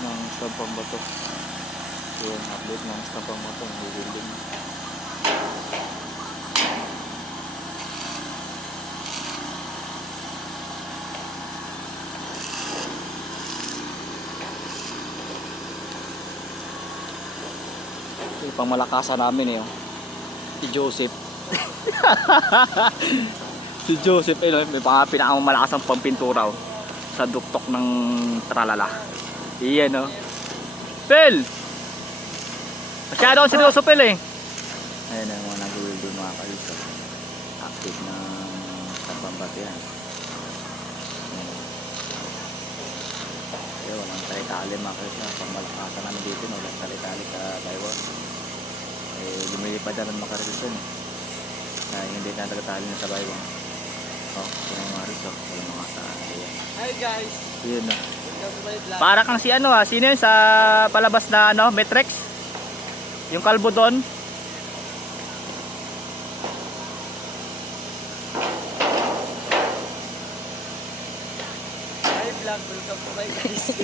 ng stampang bato. Yung update ng stampang bato ng building. Yung pangmalakasan namin eh, oh. Si Joseph. Si Joseph may pinakamalakas ang pampintura, oh, sa duktok ng tralala. Iyan, no. Pel! Masyado ang seryoso, Pel, eh. Ayan ang mga nag-uwil doon, mga kaiso. Active na tampambat yan. Ayan, walang tali-tali, mga kaiso. Pangmalakasan namin dito, no. Walang tali-tali sa Taiwan. Lumilipad na ng mga kaiso, no. Na hindi na tagatali na sa Taiwan. Oh, yung mga rin, so. Walang mga tali. Hi guys! Ayan, no. Welcome to my vlog. Para kang si ano, sino yun sa palabas na ano, Matrix? Yung kalbo doon. Hi vlog, welcome to my guys.